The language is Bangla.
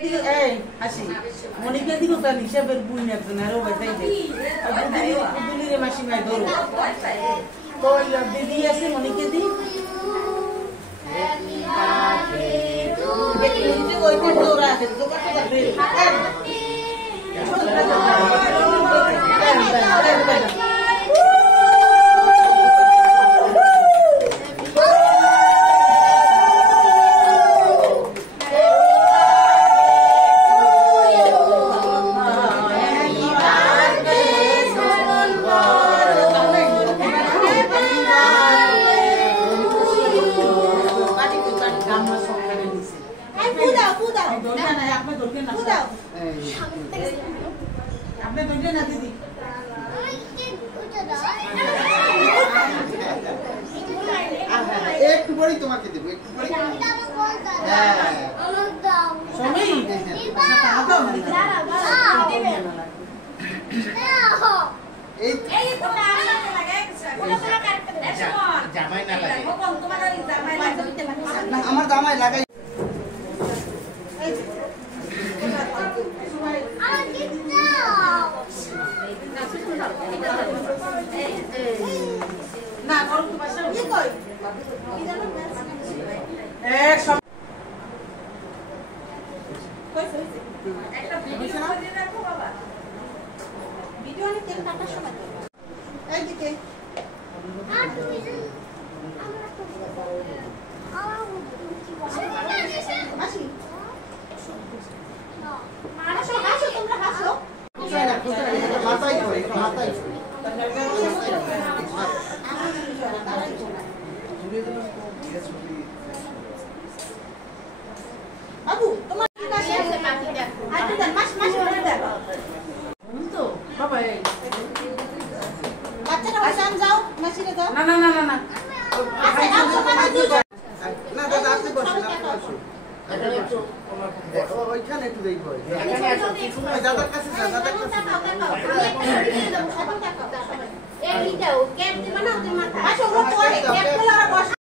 এই আসি মনিকে দিকে তার হিসাবের বুই না তো নারো বাতাই দে দুলিরে মাসি মাই ধরো তো দিদি আছে মনিকে দি দেখি ওইটা দৌড়া আছে তো কত করবে আপনি দুইটা না দিদি একটু পরেই তোমাকে দেব একটু পরেই হ্যাঁ সমী এই জামাই না লাগে আমার জামাই লাগাই না করো তো বাসা কি কই এক সব কই হইছে একটা ভিডিও করে রাখো বাবা ভিডিও নি তেল কাটার সময় এই দিকে আর তুমি আমরা তো মাসি মাসি হাসো তোমরা হাসো মাথায় করে মাথায় বাবু তোমার কি কাছে আছে মাটিটা আইতে দেন মাস মাস করে দেন তো বাবা এই বাচ্চাটা ওখানে যাও মাসিরে দাও না না না না না না দাদা আপনি বসেন এখানে একটু ওইখানে একটু দেই বই দাদার কাছে দাদার কাছে এইটাও ক্যাপ দিবা না ওদের মাথা আসো ওরা পরে ক্যাপ গুলো আর বসা